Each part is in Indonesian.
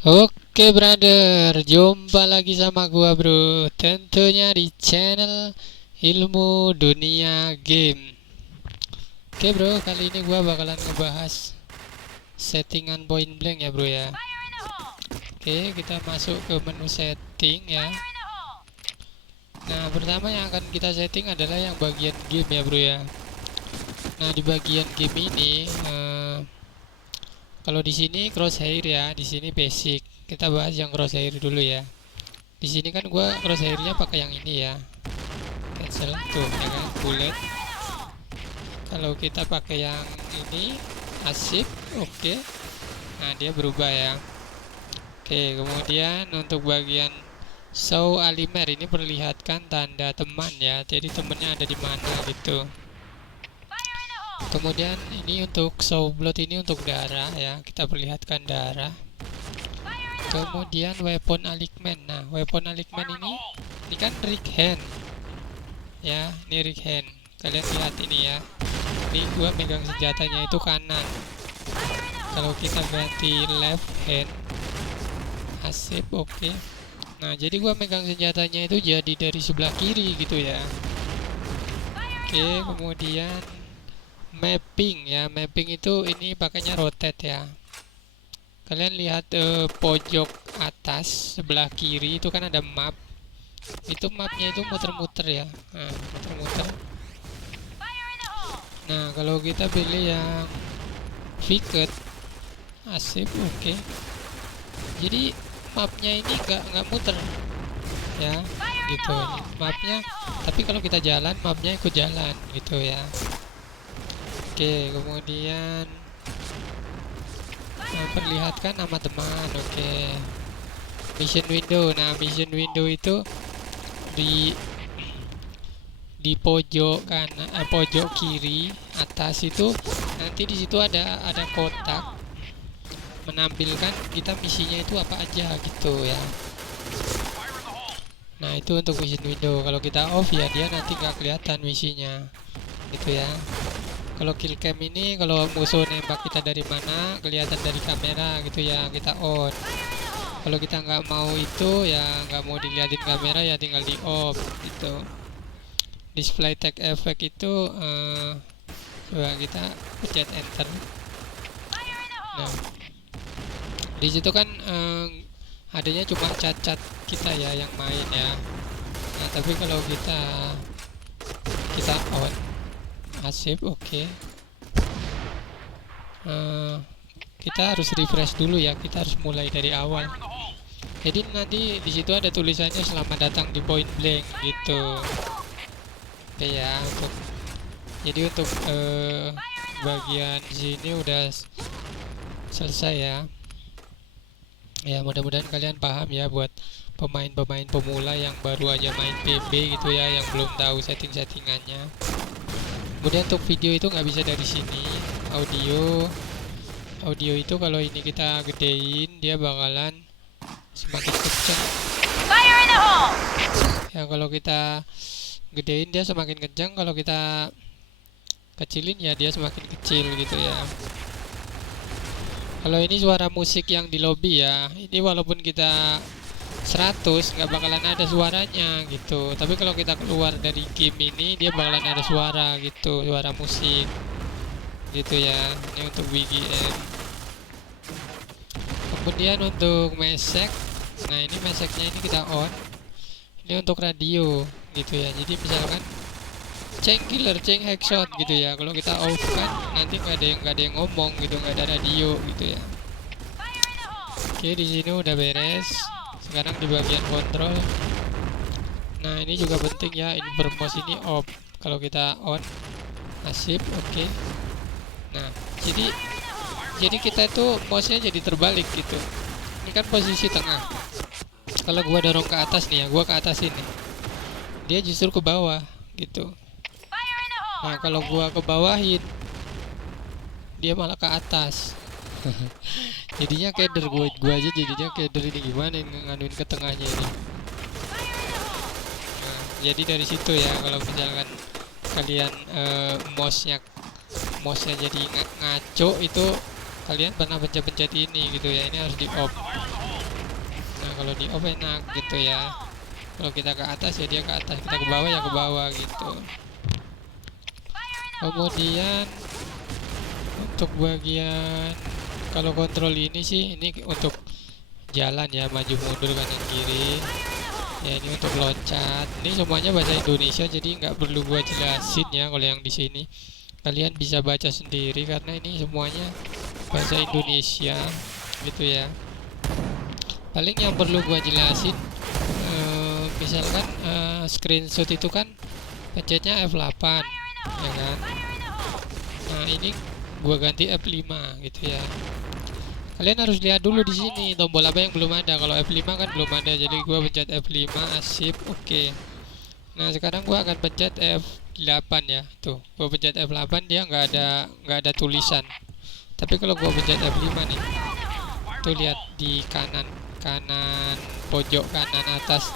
Oke brother, jumpa lagi sama gua bro. Tentunya di channel Ilmu Dunia Game. Oke bro, kali ini gua bakalan ngebahas settingan point blank ya bro ya. Oke, kita masuk ke menu setting ya. Nah, pertama yang akan kita setting adalah yang bagian game ya bro ya. Nah, di bagian game ini kalau di sini crosshair ya, di sini basic. Kita bahas yang crosshair dulu ya. Di sini kan gua crosshairnya pakai yang ini ya. Cancel tuh ya kan, bullet. Kalau kita pakai yang ini asik, oke. Nah, dia berubah ya. Oke, kemudian untuk bagian show alimer ini perlihatkan tanda teman ya. Jadi temennya ada di mana gitu. Kemudian ini untuk show blood, ini untuk darah ya. Kita perlihatkan darah. Kemudian weapon alignment. Nah, weapon alignment ini kan rig hand. Ya, ini rig hand. Kalian lihat ini ya. Ini gua megang senjatanya itu kanan. Kalau kita ganti left hand, asip, oke. Nah, jadi gua megang senjatanya itu jadi dari sebelah kiri gitu ya. Oke, kemudian mapping ya. Mapping itu ini pakainya rotate ya. Kalian lihat pojok atas sebelah kiri itu kan ada map. Itu mapnya itu muter-muter ya. Nah, muter-muter. Nah, kalau kita pilih yang Vicket, asip, oke. Jadi mapnya ini nggak muter ya, gitu mapnya. Tapi kalau kita jalan, mapnya ikut jalan gitu ya. Oke, kemudian perlihatkan nama teman. Oke, mission window. Nah, mission window itu di pojok kanan, pojok kiri atas itu nanti di situ ada kotak menampilkan kita misinya itu apa aja gitu ya. Nah, itu untuk mission window. Kalau kita off ya dia nanti nggak kelihatan misinya gitu ya. Kalau kill cam ini kalau musuh nembak kita dari mana kelihatan dari kamera gitu ya, kita on. Kalau kita nggak mau itu ya, nggak mau dilihatin kamera ya, tinggal di off gitu. Display tag effect itu coba kita pencet enter. Nah, di situ kan adanya cuma cat-cat kita ya yang main ya. Nah, tapi kalau kita on, asip, oke. Kita harus refresh dulu ya, kita harus mulai dari awal. Jadi nanti di situ ada tulisannya selamat datang di point blank gitu. Oke ya, jadi untuk bagian sini udah selesai ya. Ya, mudah-mudahan kalian paham ya buat pemain-pemain pemula yang baru aja main PB gitu ya, yang belum tahu setting-settingannya. Kemudian untuk video itu nggak bisa dari sini. Audio itu kalau ini kita gedein dia bakalan semakin kencang. Ya, kalau kita gedein dia semakin kencang, kalau kita kecilin ya dia semakin kecil gitu ya. Kalau ini suara musik yang di lobby ya, ini walaupun kita 100 nggak bakalan ada suaranya gitu. Tapi kalau kita keluar dari game ini dia bakalan ada suara gitu, suara musik gitu ya. Ini untuk BGM. Kemudian untuk mesek, nah ini meseknya ini kita on. Ini untuk radio gitu ya. Jadi misalkan ceng killer, ceng headshot gitu ya. Kalau kita off kan nanti nggak ada yang ngomong gitu, nggak ada radio gitu ya. Oke, di sini udah beres. Sekarang di bagian kontrol. Nah, ini juga penting ya, invert mouse ini off. Kalau kita on, asip, oke. Nah, jadi kita itu mouse-nya jadi terbalik gitu. Ini kan posisi tengah. Kalau gua dorong ke atas nih ya, gua ke atas ini. Dia justru ke bawah gitu. Nah, kalau gua ke bawahin, dia malah ke atas. Jadinya keder, gua aja jadinya keder. Ini gimana nganuin ke tengahnya ini. Nah, jadi dari situ ya, kalau misalkan kalian mouse-nya jadi ngaco itu, kalian pernah pencet-pencet ini gitu ya, ini harus di off. kalau di off enak gitu ya. Kalau kita ke atas ya dia ke atas, kita ke bawah ya ke bawah gitu. Kemudian untuk bagian kalau kontrol ini sih, ini untuk jalan ya, maju mundur kanan kiri ya, ini untuk loncat. Ini semuanya bahasa Indonesia jadi nggak perlu gua jelasin ya. Kalau yang di sini kalian bisa baca sendiri karena ini semuanya bahasa Indonesia gitu ya. Paling yang perlu gua jelasin, misalkan screenshot itu kan pencetnya F8 ya kan. Nah ini gua ganti F5 gitu ya. Kalian harus lihat dulu di sini tombol apa yang belum ada. Kalau F5 kan belum ada, jadi gua pencet F5, asip, oke. Nah sekarang gua akan pencet F8 ya. Tuh, gua pencet F8 dia nggak ada tulisan. Tapi kalau gua pencet F5 nih, tuh lihat di kanan pojok kanan atas,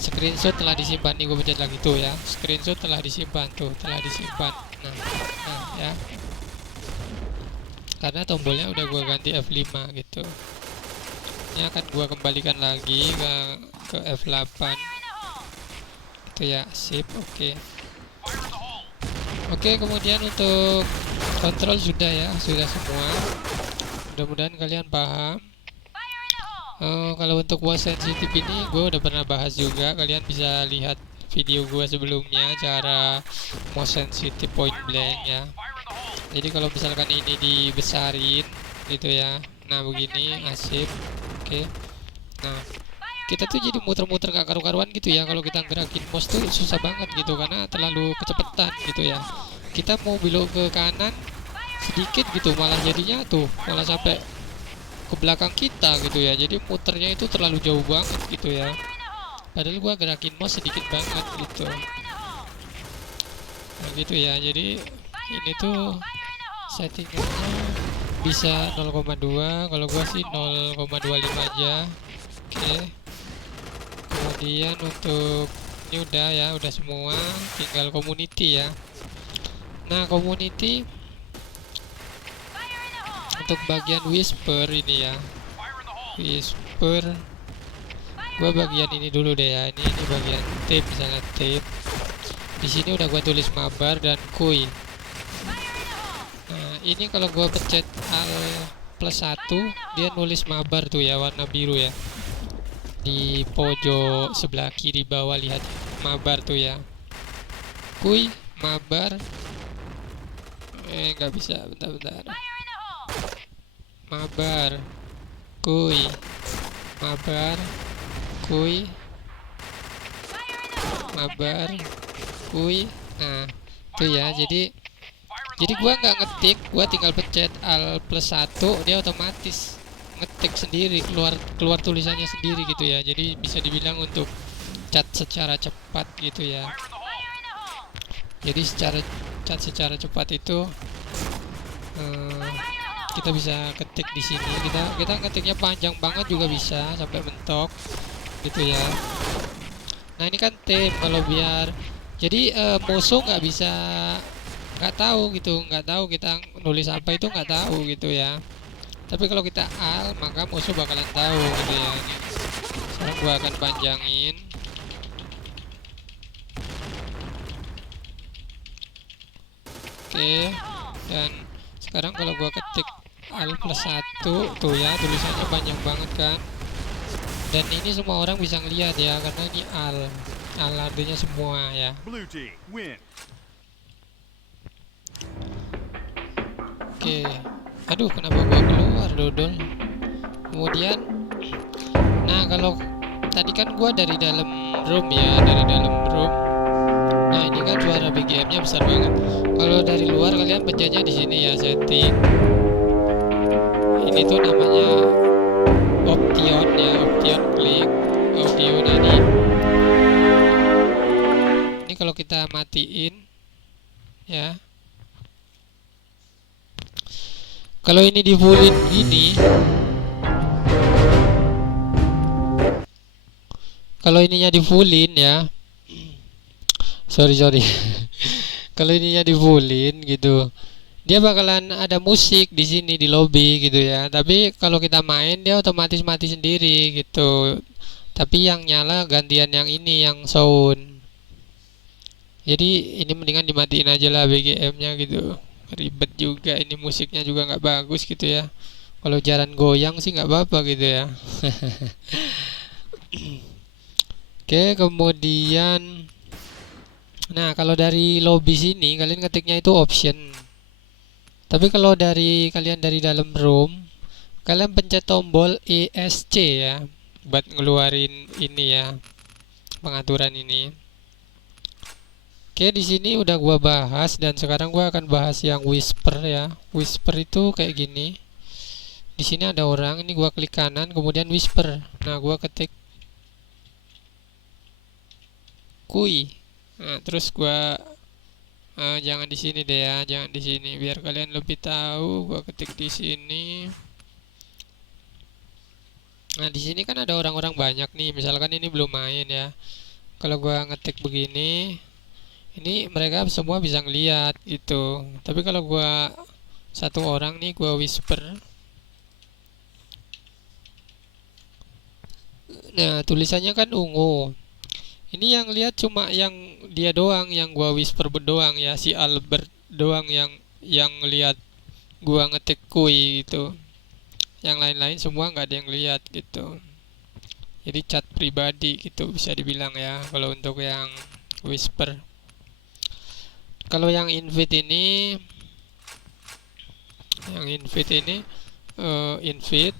screenshot telah disimpan. Nih gua pencet lagi tuh ya, screenshot telah disimpan, tuh telah disimpan. Nah ya, karena tombolnya udah gua ganti F5 gitu. Ini akan gua kembalikan lagi ke F8 itu ya, sip, oke. Oke, kemudian untuk kontrol sudah ya, sudah semua. Mudah-mudahan kalian paham. Kalau untuk mouse sensitive ini gue udah pernah bahas juga, kalian bisa lihat video gue sebelumnya cara mouse sensitive point blank ya. Jadi kalau misalkan ini dibesarin gitu ya, nah begini, asip, oke. Nah kita tuh jadi muter-muter gak karu-karuan gitu ya. Kalau kita gerakin mouse tuh susah banget gitu karena terlalu kecepatan gitu ya. Kita mau belok ke kanan sedikit gitu malah jadinya tuh malah sampai ke belakang kita gitu ya. Jadi muternya itu terlalu jauh banget gitu ya, padahal gua gerakin mouse sedikit banget gitu. Nah gitu ya, jadi ini tuh settingannya bisa 0,2, kalau gua sih 0,25 aja. Oke. Kemudian untuk ini udah ya, udah semua, tinggal community ya. Nah community untuk bagian whisper ini ya, whisper gua bagian ini dulu deh ya. Ini bagian tape, misalnya tape di sini udah gua tulis mabar dan kuy. Nah ini kalau gua pencet Alt+1 dia nulis mabar tuh ya, warna biru ya, di pojok sebelah kiri bawah, lihat mabar tuh ya. Kuy, mabar, nggak bisa, bentar. Mabar, kuy, mabar, kuy, mabar, kuy. Nah itu ya, jadi gua nggak ngetik, gua tinggal pencet Alt+1 dia otomatis ngetik sendiri, keluar tulisannya sendiri gitu ya. Jadi bisa dibilang untuk cat secara cepat gitu ya. Jadi cat secara cepat itu kita bisa ketik di sini. Kita ngetiknya panjang banget juga bisa sampai mentok gitu ya. Nah ini kan tape, kalau biar jadi musuh nggak tahu gitu, nggak tahu kita nulis apa itu, nggak tahu gitu ya. Tapi kalau kita al maka musuh bakalan tahu gitu ya. Ini sekarang gua akan panjangin. Oke, dan sekarang kalau gua ketik Alt+1 tuh ya, tulisannya panjang banget kan. Dan ini semua orang bisa ngeliat ya, karena ini al artinya semua ya. Oke, aduh kenapa gua keluar dodol. Kemudian nah kalau tadi kan gua dari dalam room ya, dari dalam room. Nah ini kan suara BGM nya besar banget. Kalau dari luar kalian pencetnya di sini ya, setting. Ini tuh namanya option ya, option klik audio. Nah ini kalau kita matiin ya, kalau ini di fullin gini, kalau ininya di fullin ya, sorry kalau ininya di fullin gitu, dia bakalan ada musik di sini di lobby gitu ya. Tapi kalau kita main dia otomatis mati sendiri gitu. Tapi yang nyala gantian yang ini, yang sound. Jadi ini mendingan dimatiin aja lah BGM-nya gitu. Ribet juga, ini musiknya juga nggak bagus gitu ya. Kalau jalan goyang sih nggak apa-apa gitu ya. Oke, kemudian, nah kalau dari lobby sini kalian ketiknya itu option. Tapi kalau dari kalian dari dalam room, kalian pencet tombol ESC ya, buat ngeluarin ini ya, pengaturan ini. Oke, di sini udah gua bahas dan sekarang gua akan bahas yang whisper ya. Whisper itu kayak gini. Di sini ada orang, ini gua klik kanan kemudian whisper. Nah, gua ketik kui. Nah, terus gua jangan di sini deh ya, jangan di sini biar kalian lebih tahu. Gua ketik di sini. Nah, di sini kan ada orang-orang banyak nih. Misalkan ini belum main ya. Kalau gua ngetik begini, ini mereka semua bisa ngeliat gitu. Tapi kalau gua satu orang nih, gua whisper. Nah, tulisannya kan ungu. Ini yang lihat cuma yang dia doang, yang gua whisper doang ya, si Albert doang yang lihat gua ngetik kui gitu. Yang lain-lain semua nggak ada yang lihat gitu. Jadi chat pribadi gitu bisa dibilang ya kalau untuk yang whisper. Kalau yang invite ini, invite.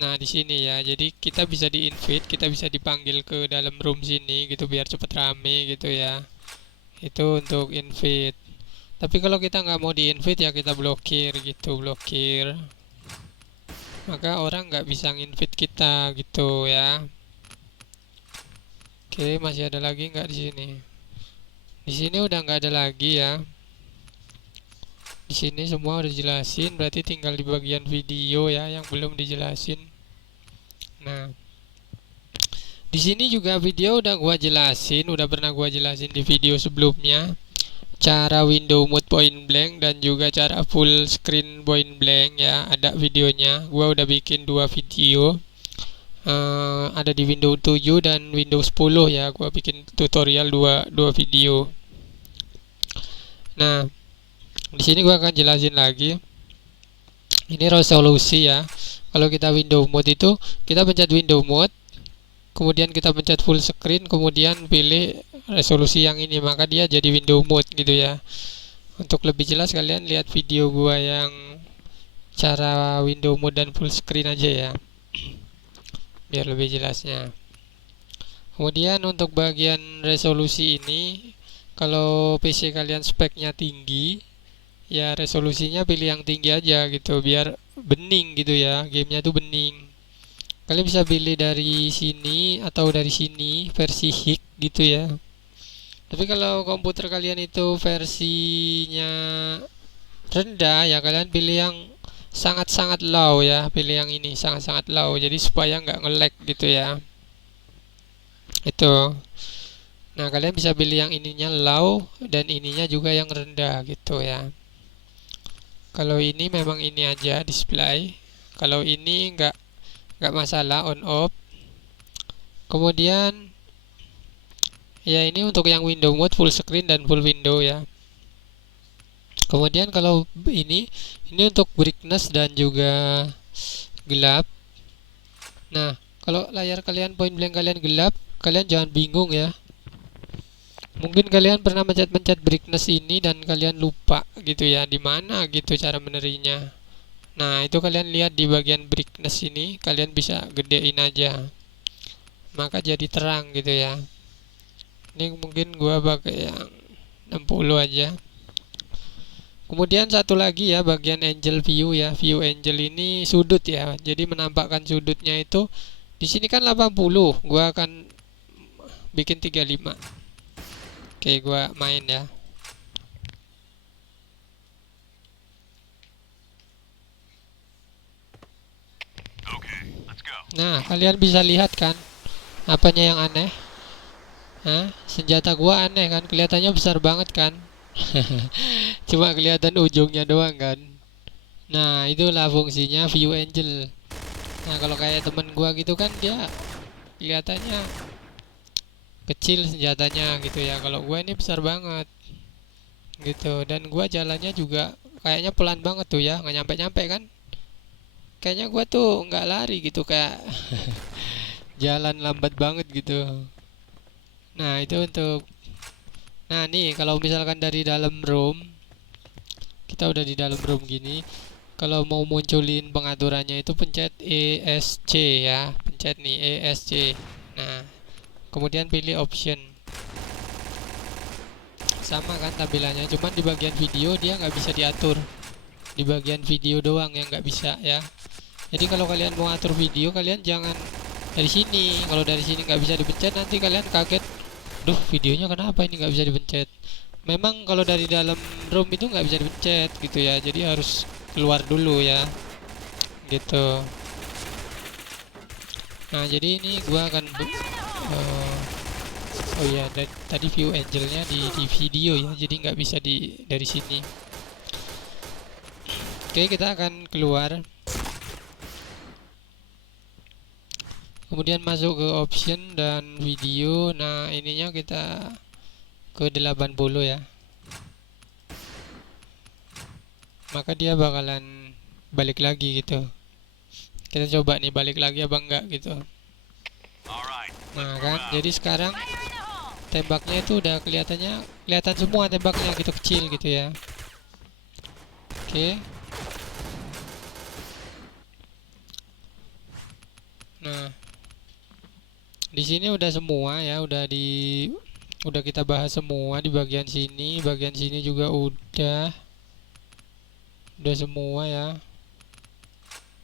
Nah, di sini ya. Jadi kita bisa di-invite, kita bisa dipanggil ke dalam room sini gitu biar cepet rame gitu ya. Itu untuk invite. Tapi kalau kita nggak mau di-invite ya kita blokir gitu, blokir. Maka orang nggak bisa nginvite kita gitu ya. Oke, masih ada lagi nggak di sini? Di sini udah nggak ada lagi ya. Di sini semua udah dijelasin, berarti tinggal di bagian video ya yang belum dijelasin. Nah, di sini juga video udah gua jelasin, udah pernah gua jelasin di video sebelumnya. Cara window mode point blank dan juga cara full screen point blank ya, ada videonya. Gua udah bikin 2 video. Ada di Windows 7 dan Windows 10 ya. Gua bikin tutorial dua video. Nah, di sini gua akan jelasin lagi. Ini resolusi ya. Kalau kita window mode itu kita pencet window mode, kemudian kita pencet full screen, kemudian pilih resolusi yang ini, maka dia jadi window mode gitu ya. Untuk lebih jelas kalian lihat video gua yang cara window mode dan full screen aja ya, biar lebih jelasnya. Kemudian untuk bagian resolusi ini, kalau PC kalian speknya tinggi ya resolusinya pilih yang tinggi aja gitu biar bening gitu ya, gamenya tuh bening. Kalian bisa pilih dari sini atau dari sini versi HIC gitu ya. Tapi kalau komputer kalian itu versinya rendah ya kalian pilih yang sangat-sangat low ya, pilih yang ini sangat-sangat low jadi supaya nggak nge-lag gitu ya. Itu. Nah, kalian bisa pilih yang ininya low dan ininya juga yang rendah gitu ya. Kalau ini memang ini aja display. Kalau ini nggak masalah on off. Kemudian ya ini untuk yang window mode full screen dan full window ya. Kemudian kalau ini untuk brightness dan juga gelap. Nah, kalau layar kalian point blank kalian gelap, kalian jangan bingung ya. Mungkin kalian pernah mencet-mencet brightness ini dan kalian lupa gitu ya, di mana gitu cara menerinya. Nah, itu kalian lihat di bagian brightness ini, kalian bisa gedein aja. Maka jadi terang gitu ya. Ini mungkin gua pakai yang 60 aja. Kemudian satu lagi ya bagian angel view ya. View angel ini sudut ya. Jadi menampakkan sudutnya itu di sini kan 80. Gua akan bikin 35. Oke, gua main ya. Nah, kalian bisa lihat kan apanya yang aneh? Hah? Senjata gua aneh kan? Kelihatannya besar banget kan? Cuma kelihatan ujungnya doang kan. Nah, itulah fungsinya view angel. Nah, kalau kayak temen gua gitu kan dia kelihatannya kecil senjatanya gitu ya. Kalau gua ini besar banget gitu, dan gua jalannya juga kayaknya pelan banget tuh ya, nggak nyampe-nyampe kan. Kayaknya gua tuh nggak lari gitu, kayak jalan lambat banget gitu. Nah itu untuk, nah nih kalau misalkan dari dalam room, kita udah di dalam room gini, kalau mau munculin pengaturannya itu pencet ESC ya, pencet nih ESC. Nah kemudian pilih option, sama kan tampilannya, cuman di bagian video dia nggak bisa diatur, di bagian video doang yang nggak bisa ya. Jadi kalau kalian mau atur video, kalian jangan dari sini. Kalau dari sini nggak bisa dipencet, nanti kalian kaget, duh videonya kenapa ini nggak bisa dipencet. Memang kalau dari dalam room itu nggak bisa dipencet gitu ya, jadi harus keluar dulu ya gitu. Nah jadi ini gua akan oh iya, tadi view angelnya di video ya, jadi nggak bisa dari sini. Oke, kita akan keluar, kemudian masuk ke option dan video. Nah ininya kita ke 80 ya, maka dia bakalan balik lagi gitu. Kita coba nih balik lagi apa enggak gitu. Nah kan, jadi sekarang tembaknya itu udah kelihatan semua tembaknya gitu, kecil gitu ya. Oke. Nah di sini udah semua ya, udah kita bahas semua di bagian sini juga udah semua ya.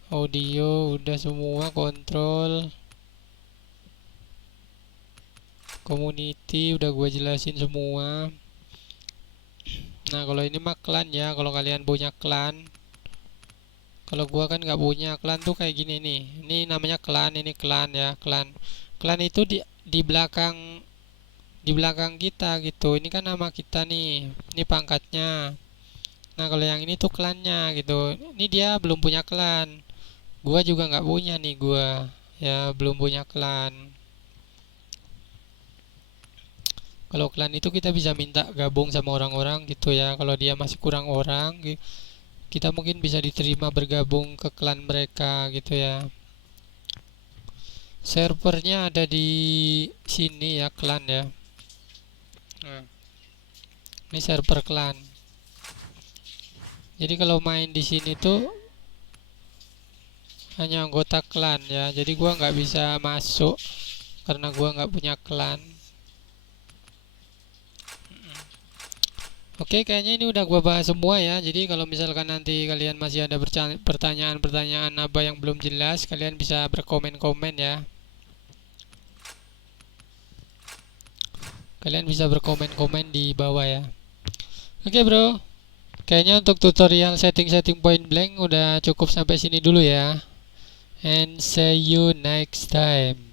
Audio udah semua, kontrol, community udah gua jelasin semua. Nah kalau ini mah klan ya, kalau kalian punya klan. Kalau gua kan nggak punya klan tuh kayak gini nih. Ini namanya klan, ini klan ya, klan. Klan itu di belakang kita gitu. Ini kan nama kita nih. Ini pangkatnya. Nah kalau yang ini tuh klannya gitu. Ini dia belum punya klan. Gua juga nggak punya nih, gua ya belum punya klan. Kalau klan itu kita bisa minta gabung sama orang-orang gitu ya. Kalau dia masih kurang orang, kita mungkin bisa diterima bergabung ke klan mereka gitu ya. Servernya ada di sini ya, klan ya. Nah, ini server klan. Jadi kalau main di sini tuh hanya anggota klan ya. Jadi gua nggak bisa masuk karena gua nggak punya klan. Oke, kayaknya ini udah gua bahas semua ya. Jadi kalau misalkan nanti kalian masih ada pertanyaan-pertanyaan apa yang belum jelas, kalian bisa berkomen-komen ya. Kalian bisa berkomen-komen di bawah ya. Oke, bro. Kayaknya untuk tutorial setting-setting point blank udah cukup sampai sini dulu ya. And see you next time.